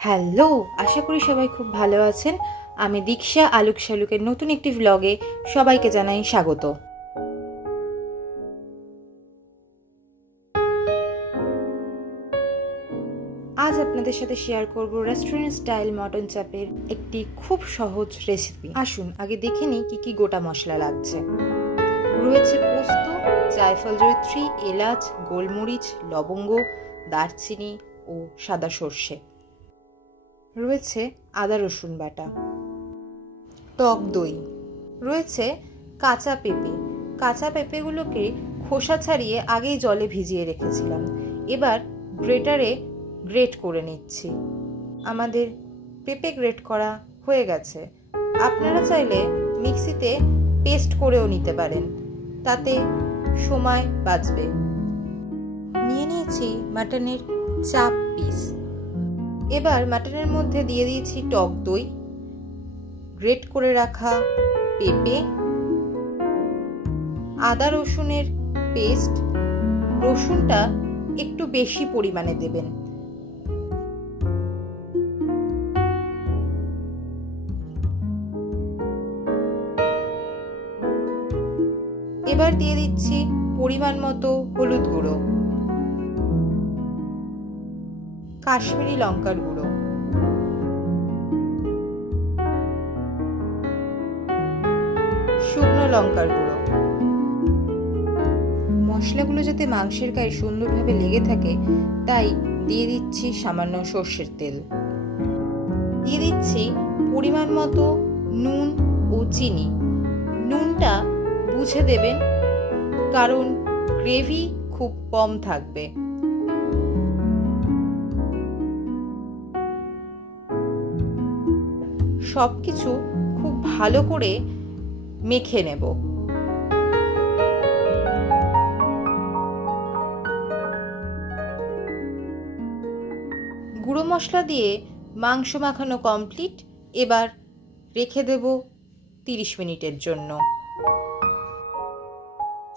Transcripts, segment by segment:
Hello, আশা করি সবাই খুব ভালো আছেন। আমি দীক্ষা আলুক শালুকের নতুন একটি ভ্লগে সবাইকে জানাই স্বাগত। আজ আপনাদের সাথে শেয়ার করব রেস্টুরেন্ট স্টাইল মটন চাপের একটি খুব সহজ রেসিপি। আসুন আগে দেখে নিই কি কি গোটা মশলা লাগছে। রয়েছে পোস্ত, জায়ফল, জয়িত্রী, এলাচ, গোলমরিচ, লবঙ্গ, দারচিনি ও সাদা সর্ষে। রয়েছে আদা রসুন বাটা, টক দই, রয়েছে কাঁচা পেঁপে। কাঁচা পেঁপেগুলোকে খোসা ছাড়িয়ে আগেই জলে ভিজিয়ে রেখেছিলাম, এবার গ্রেটারে গ্রেট করে নিচ্ছি। আমাদের পেঁপে গ্রেট করা হয়ে গেছে। আপনারা চাইলে মিক্সিতে পেস্ট করেও নিতে পারেন, তাতে সময় বাঁচবে। নিয়ে নিয়েছি মাটনের চাপ পিস। এবার মাটনের মধ্যে দিয়ে দিয়েছি টক দই, গ্রেট করে রাখা পেঁপে, আদা রসুনের পেস্ট। রসুনটা একটু বেশি পরিমাণে দেবেন। এবার দিয়ে দিচ্ছি পরিমাণ মতো হলুদ গুঁড়ো, কাশ্মীরি লঙ্কার গুঁড়ো, শুকনো লঙ্কার গুঁড়ো। মশলাগুলো যাতে মাংসের গায়ে সুন্দরভাবে লেগে থাকে তাই দিয়ে দিচ্ছি সামান্য সর্ষের তেল। দিয়ে দিচ্ছি পরিমাণ মতো নুন ও চিনি। নুনটা বুঝে দেবেন, কারণ গ্রেভি খুব কম থাকবে। সবকিছু খুব ভালো করে মেখে নেব। গুঁড়ো মশলা দিয়ে মাংস মাখানো কমপ্লিট। এবার রেখে দেব 30 মিনিটের জন্য।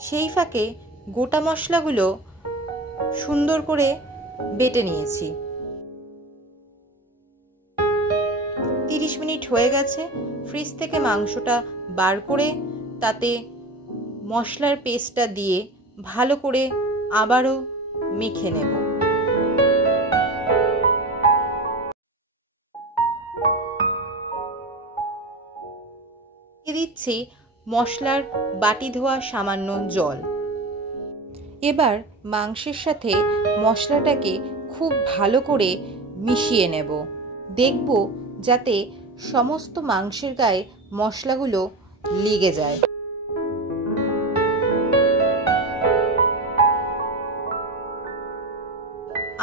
সেই ফাঁকে গোটা মশলাগুলো সুন্দর করে বেটে নিয়েছি। 30 মিনিট হয়ে গেছে। ফ্রিজ থেকে মাংসটা বার করে তাতে মশলার পেস্টটা দিয়ে ভালো করে আবারও মেখে নেব। দিয়ে দিচ্ছি মশলার বাটি ধোয়া সামান্য জল। এবার মাংসের সাথে মশলাটাকে খুব ভালো করে মিশিয়ে নেব। দেখব যাতে সমস্ত মাংসের গায়ে মশলাগুলো লেগে যায়।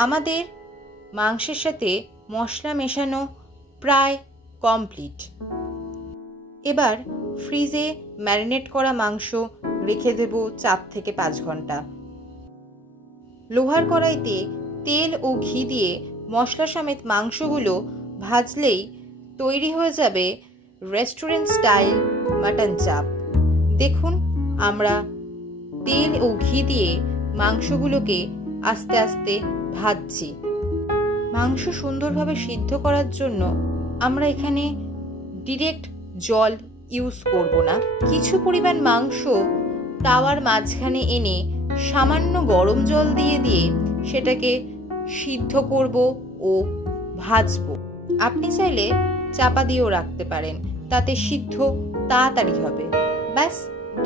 আমাদের মাংসের সাথে মশলা মেশানো প্রায় কমপ্লিট। এবার ফ্রিজে ম্যারিনেট করা মাংস রেখে দেব 4 থেকে 5 ঘন্টা। লোহার কড়াইতে তেল ও ঘি দিয়ে মশলা সমেত মাংসগুলো ভাজলেই তৈরি হয়ে যাবে রেস্টুরেন্ট স্টাইল মাটন চাপ। দেখুন, আমরা তেল ও ঘি দিয়ে মাংসগুলোকে আস্তে আস্তে ভাজছি। মাংস সুন্দরভাবে সিদ্ধ করার জন্য আমরা এখানে ডিরেক্ট জল ইউজ করব না। কিছু পরিমাণ মাংস তাওয়ার মাঝখানে এনে সামান্য গরম জল দিয়ে সেটাকে সিদ্ধ করব ও ভাজবো। আপনি চাইলে চাপা দিয়েও রাখতে পারেন, তাতে সিদ্ধ তাড়াতাড়ি হবে। ব্যাস,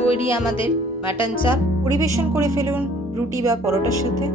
তৈরি আমাদের মাটন চাপ। পরিবেশন করে ফেলুন রুটি বা পরোটার সাথে।